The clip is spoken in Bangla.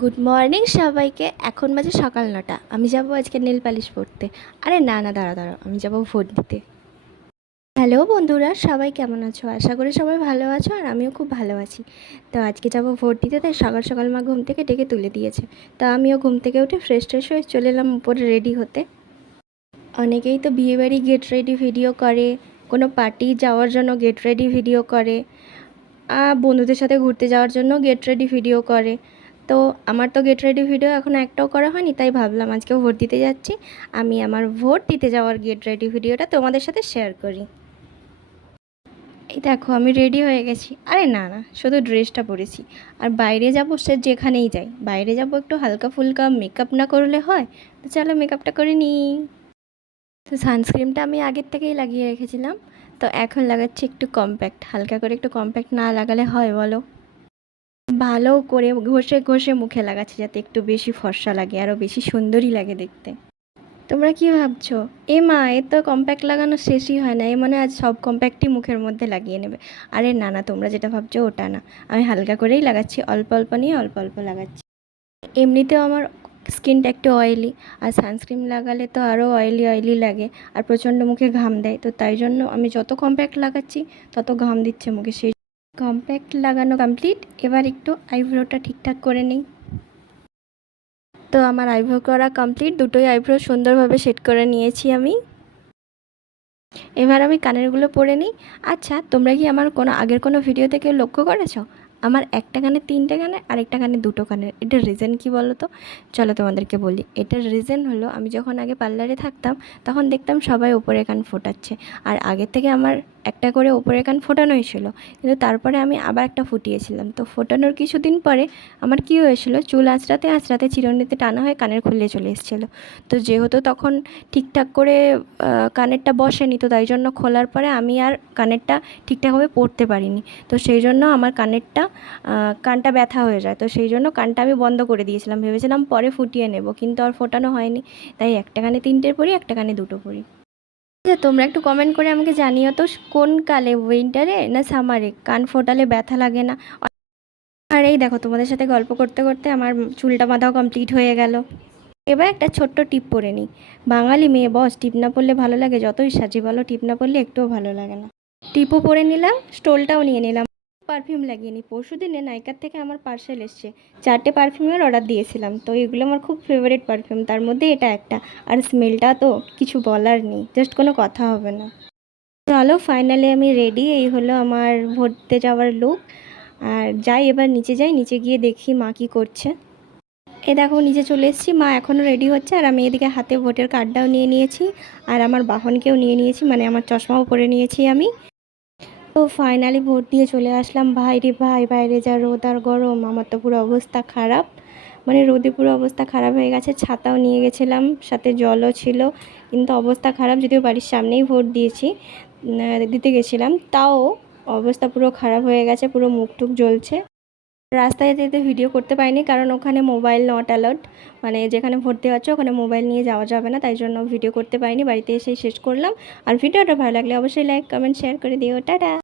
গুড মর্নিং সবাইকে। এখন বাজে সকাল 9টা। আমি যাব আজকে নেল পালিশ পরতে। আরে না না, দাঁড়াও, আমি যাব ভোট দিতে। হ্যালো বন্ধুরা, সবাই কেমন আছো? আশা করি সবাই ভালো আছো, আর আমিও খুব ভালো আছি। তো আজকে যাব ভোট দিতে, তাই সকাল সকাল মা ঘুম থেকে ডেকে তুলে দিয়েছে। তা আমিও ঘুম থেকে উঠে ফ্রেশ ট্রেশ হয়ে চলে এলাম উপরে রেডি হতে। অনেকেই তো বিয়েবাড়ি গেট রেডি ভিডিও করে, কোনো পার্টি যাওয়ার জন্য গেট রেডি ভিডিও করে, বন্ধুদের সাথে ঘুরতে যাওয়ার জন্য গেট রেডি ভিডিও করে। তো আমার তো গেট রেডি ভিডিও এখনও একটাও করা হয়নি, তাই ভাবলাম আজকে ভোট দিতে যাচ্ছি, আমি আমার ভোট দিতে যাওয়ার গেট রেডি ভিডিওটা তোমাদের সাথে শেয়ার করি। এই দেখো আমি রেডি হয়ে গেছি। আরে না না, শুধু ড্রেসটা পরেছি। আর বাইরে যাব, সে যেখানেই যাই বাইরে যাব একটু হালকা ফুলকা মেকআপ না করলে হয়? তো চলো মেকআপটা করে নিই। তো সানস্ক্রিনটা আমি আগের থেকেই লাগিয়ে রেখেছিলাম, তো এখন লাগাচ্ছি একটু কম্প্যাক্ট। হালকা করে একটু কম্প্যাক্ট না লাগালে হয় বলো? ভালো করে ঘষে ঘষে মুখে লাগাচ্ছি, যাতে একটু বেশি ফর্সা লাগে, আরও বেশি সুন্দরই লাগে দেখতে। তোমরা কি ভাবছো, এ মা এ তো কম্প্যাক্ট লাগানো শেষই হয় না, এ মানে আজ সব কম্প্যাক্টই মুখের মধ্যে লাগিয়ে নেবে? আরে না না, তোমরা যেটা ভাবছো ওটা না। আমি হালকা করেই লাগাচ্ছি, অল্প অল্প নিয়ে অল্প অল্প লাগাচ্ছি। এমনিতেও আমার স্কিনটা একটু অয়েলি, আর সানস্ক্রিন লাগালে তো আরও অয়েলি অয়েলি লাগে, আর প্রচণ্ড মুখে ঘাম দেয়। তো তাই জন্য আমি যত কম্প্যাক্ট লাগাচ্ছি তত ঘাম দিচ্ছে মুখে। সেই কম্প্যাক্ট লাগানো কমপ্লিট। এবার একটু আইব্রোটা ঠিকঠাক করে নিই। তো আমার আইব্রো করা কমপ্লিট, দুটোই আইব্রো সুন্দরভাবে সেট করে নিয়েছি আমি। এবার আমি কানেরগুলো পরে নিই। আচ্ছা, তোমরা কি আমার কোনো আগের কোনো ভিডিওতে কেউ লক্ষ্য করেছো আমার একটা কানে 3টে কানের, আরেকটা কানে 2টো কানের? এটার রিজন কি বলো তো? চলো তোমাদেরকে বলি। এটার রিজন হলো, আমি যখন আগে পার্লারে থাকতাম তখন দেখতাম সবাই ওপরের কান ফোটাচ্ছে, আর আগের থেকে আমার একটা করে ওপরের কান ফোটানোই ছিল। কিন্তু তারপরে আমি আবার একটা ফুটিয়েছিলাম। তো ফোটানোর কিছুদিন পরে আমার কী হয়েছিল, চুল আঁচড়াতে আঁচড়াতে চিরুনিতে টানা হয়ে কানের খুলে চলে এসেছিলো। তো যেহেতু তখন ঠিকঠাক করে কানেরটা বসেনি, তো তাই জন্য খোলার পরে আমি আর কানেরটা ঠিকঠাকভাবে পরতে পারিনি। তো সেই জন্য আমার কানটা ব্যথা হয়ে যায়। তো সেই জন্য কানটা আমি বন্ধ করে দিয়েছিলাম, ভেবেছিলাম পরে ফুটিয়ে নেব, কিন্তু আর ফোটানো হয়নি। তাই একটা কানে 3টে পরি, একটা কানে 2টো পরি। আচ্ছা, তোমরা একটু কমেন্ট করে আমাকে জানিও তো, কোন কালে, উইন্টারে না সামারে কান ফোটালে ব্যথা লাগে না? আর এই দেখো, তোমাদের সাথে গল্প করতে করতে আমার চুলটা বাঁধাও কমপ্লিট হয়ে গেল। এবার একটা ছোট্ট টিপ পরে নিই। বাঙালি মেয়ে বস, টিপ না পরলে ভালো লাগে? যতই সাজি বলো, টিপ না পরলে একটুও ভালো লাগে না। টিপও পরে নিলাম, স্টোলটাও নিয়ে নিলাম। পারফিউম লাগিয়ে নিই। পরশু দিনে নাইকার থেকে আমার পার্সেল এসছে, 4টে পারফিউমের অর্ডার দিয়েছিলাম। তো এগুলো আমার খুব ফেভারিট পারফিউম, তার মধ্যে এটা একটা। আর স্মেলটা তো কিছু বলার নেই, জাস্ট কোনো কথা হবে না। চলো ফাইনালি আমি রেডি। এই হলো আমার ভোটতে যাওয়ার লুক। আর যাই, এবার নিচে যাই, নিচে গিয়ে দেখি মা কী করছে। এ দেখো নিচে চলে এসেছি, মা এখনও রেডি হচ্ছে, আর আমি এদিকে হাতে ভোটের কার্ডটাও নিয়ে নিয়েছি, আর আমার বাহনকেও নিয়ে নিয়েছি, মানে আমার চশমাও পরে নিয়েছি আমি। তো ফাইনালি ভোট দিয়ে চলে আসলাম। ভাই রে ভাই, বাইরে যা রোদ আর গরম, আমার তো পুরো অবস্থা খারাপ, মানে রোদে পুরো অবস্থা খারাপ হয়ে গেছে। ছাতাও নিয়ে গেছিলাম, সাথে জলও ছিল, কিন্তু অবস্থা খারাপ। যদিও বাড়ির সামনেই ভোট দিতে গেছিলাম, তাও অবস্থা পুরো খারাপ হয়ে গেছে, পুরো মুখ টুক জ্বলছে। রাস্তায় যেতে ভিডিও করতে পারিনি, কারণ ওখানে মোবাইল নট অ্যালাউড, মানে যেখানে ভর্তি হচ্ছে ওখানে মোবাইল নিয়ে যাওয়া যাবে না, তাই জন্য ভিডিও করতে পারিনি। বাড়িতে এসেই শেষ করলাম। আর ভিডিওটা ভালো লাগলে অবশ্যই লাইক কমেন্ট শেয়ার করে দিও। টাটা।